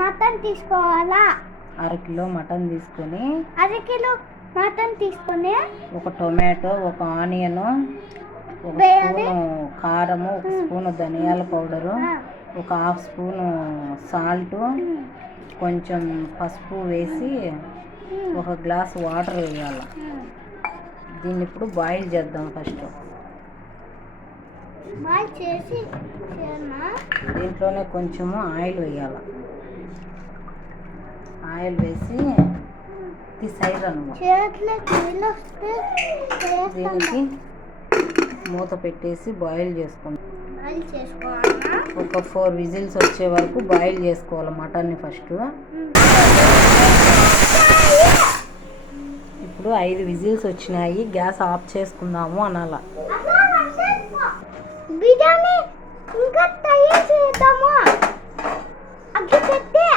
Mutton తీసుకోవాలా? అరకిలో mutton తీసుకొని అర కిలో మటన్ తీసుకొని ఒక టొమాటో ఒక ఆనియన్ ఒక. స్పూను కారము ఒక స్పూను ధనియాల పౌడరు ఒక హాఫ్ స్పూను సాల్ట్ కొంచెం పసుపు వేసి ఒక గ్లాస్ వాటర్ వేయాలి. దీన్ని ఇప్పుడు బాయిల్ చేద్దాం ఫస్ట్. బాగా చేసి దీంట్లోనే కొంచెము ఆయిల్ వేయాలి. ఆయిల్ వేసి ఇది సైడ్ అనమాట దీనికి మూత పెట్టేసి బాయిల్ చేసుకుంటాం ఒక ఫోర్ విజిల్స్ వచ్చే వరకు బాయిల్ చేసుకోవాలి మటన్ని ఫస్ట్ ఇప్పుడు ఐదు విజిల్స్ వచ్చినాయి. గ్యాస్ ఆఫ్ చేసుకుందాము అనాల. బిర్యానీ ఇంకా తయారు చేద్దామా? అగ్గి పెట్టే.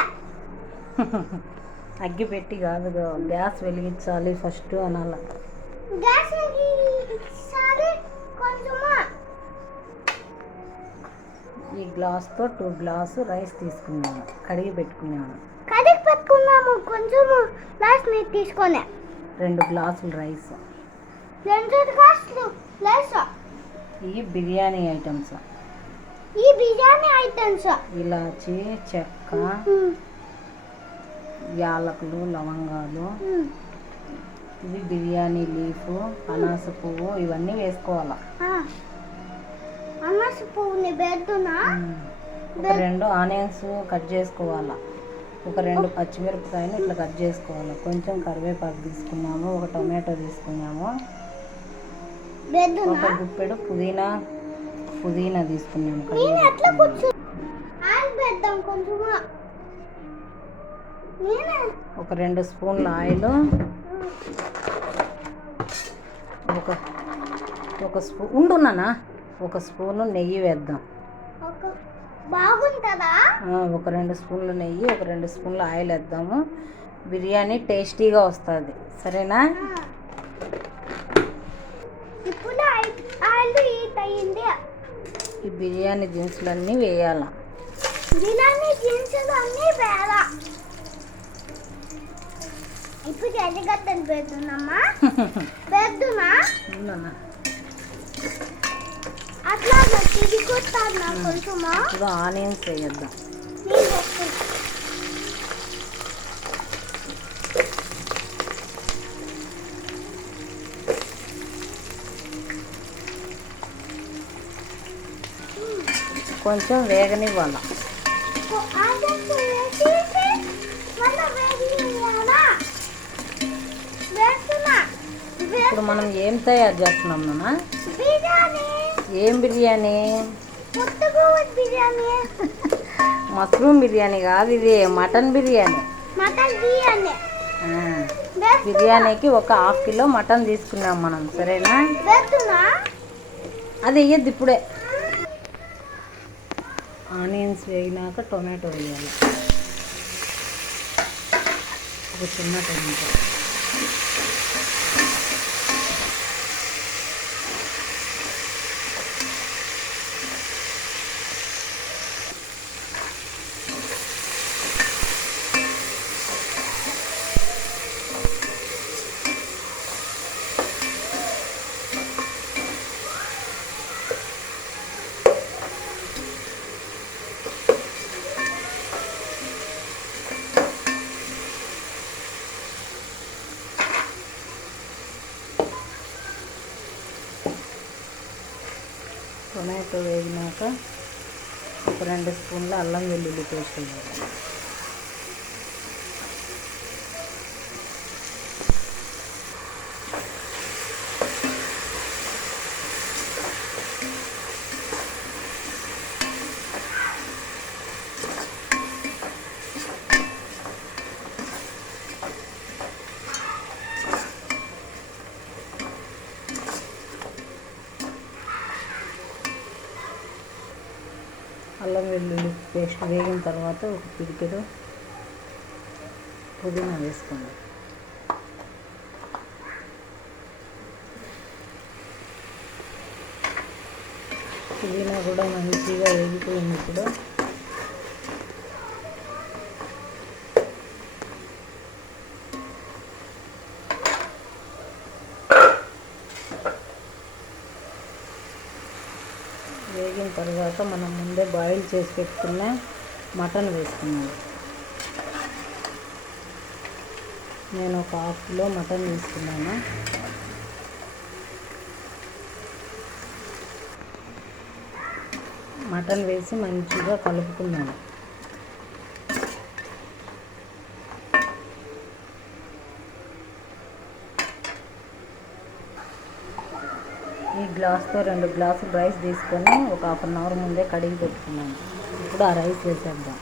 అగ్గి పెట్టి కాదు గ్యాస్ వెలిగించాలి ఫస్ట్ అనాల. ఈ గ్లాస్తో టూ గ్లాసు రైస్ తీసుకున్నాను. కడిగి పెట్టుకున్నాను. కడిగి పెట్టుకున్నాము కొంచెము గ్లాస్ మీరు తీసుకొని. రెండు గ్లాసులు రైస్. రెండు గ్లాసులు ప్లస్ ఇవి బిర్యానీ ఐటమ్స్. ఈ బిర్యానీ ఐటమ్స్. ఇలాచి చెక్క యాలకులు లవంగాలు ఇవి బిర్యానీ లీఫ్ అనాస పువ్వు ఇవన్నీ వేసుకోవాలి. అన్నాస పువ్వుని ఒక రెండు ఆనియన్స్ కట్ చేసుకోవాలా. ఒక రెండు పచ్చిమిరపకాయలు ఇట్లా కట్ చేసుకోవాలి. కొంచెం కరివేపాకు తీసుకున్నాము ఒక టొమాటో తీసుకున్నాము. ఒక గుప్పెడు పుదీనా పుదీనా తీసుకున్నాము ఒక రెండు స్పూన్ల ఆయిల్. ఒక ఒక స్పూ ఉండున్నానా ఒక స్పూను నెయ్యి వేద్దాం. బాగుంటుందా? ఒక రెండు స్పూన్లు నెయ్యి ఒక రెండు స్పూన్లు ఆయిల్ వేద్దాము. బిర్యానీ టేస్టీగా వస్తుంది. సరేనా? ఈ బిర్యానీ దినుసులన్నీ వేయాల? బిర్యానీ దినుసులు అన్నీ వేళ ఇప్పుడు ఎర్రగడ్డలు పెడుతున్నామా పెడుతున్నా. అట్లా తిరుగుతాను నా కొంచెమా ఆనియన్స్ వేయద్దాం. కొంచెం వేగనివ్వాల? ఇప్పుడు మనం ఏం తయారు చేస్తున్నాం నాన్న? బిర్యానీ. ఏం బిర్యానీ? మష్రూమ్ బిర్యానీ కాదు ఇది మటన్ బిర్యానీ. బిర్యానీకి ఒక హాఫ్ కిలో మటన్ తీసుకున్నాం మనం సరేనా. అది వేయద్దు ఇప్పుడే. ఆనియన్స్ వేగినాక టొమాటో వేయాలి. ఒక చిన్న టొమాటో. టొమాటో వేగినాక ఒక రెండు స్పూన్ల అల్లం వెల్లుల్లి పేస్ట్ వేయాలి అల్లం వెల్లుల్లి పేస్ట్ వేగిన తర్వాత ఒక పిడికెడు పుదీనా వేసుకోండి. పుదీనా కూడా మంచిగా వేగిపోయింది ఇప్పుడు తర్వాత మనం ముందే బాయిల్ చేసి పెట్టుకున్న మటన్ వేసుకున్నాను నేను ఒక హాఫ్ కిలో మటన్ తీసుకున్నాను. మటన్ వేసి మంచిగా కలుపుకున్నాను. ఈ గ్లాస్తో రెండు గ్లాసులు రైస్ తీసుకొని ఒక హాఫ్ అన్ అవర్ ముందే కడిగి పెట్టుకున్నాను. ఇప్పుడు ఆ రైస్ వేసేద్దాం.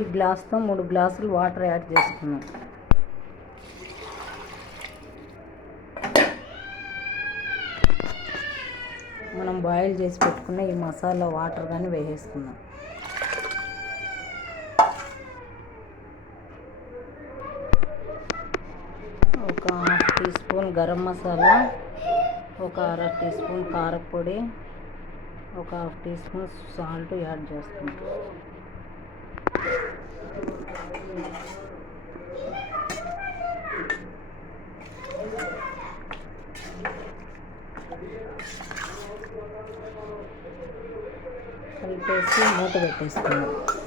ఈ గ్లాస్తో మూడు గ్లాసులు వాటర్ యాడ్ చేసుకున్నాం. మనం బాయిల్ చేసి పెట్టుకున్న ఈ మసాలా వాటర్ కానీ వేసేసుకుందాం ఒక half teaspoon garam masala ఒక అర టీ స్పూన్ కారపొడి ఒక half teaspoon salt add చేస్తాను కలిపేసి మూత పెట్టేస్తున్నాను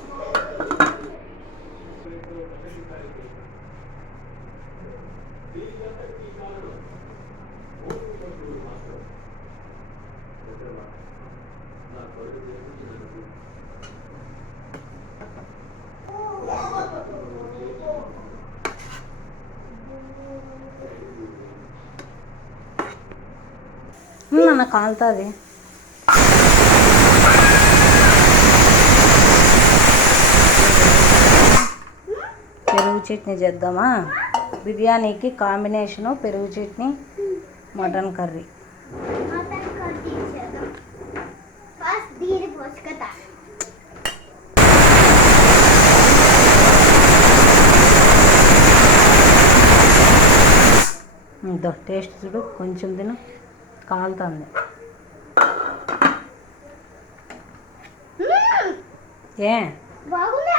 నన్ను కాలుతుంది. పెరుగు చట్నీ చేద్దామా? బిర్యానీకి కాంబినేషను పెరుగు చట్నీ మటన్ కర్రీ. టేస్ట్ చూడు కొంచెం తిను. కాలుతుంది ఏ బాగుందా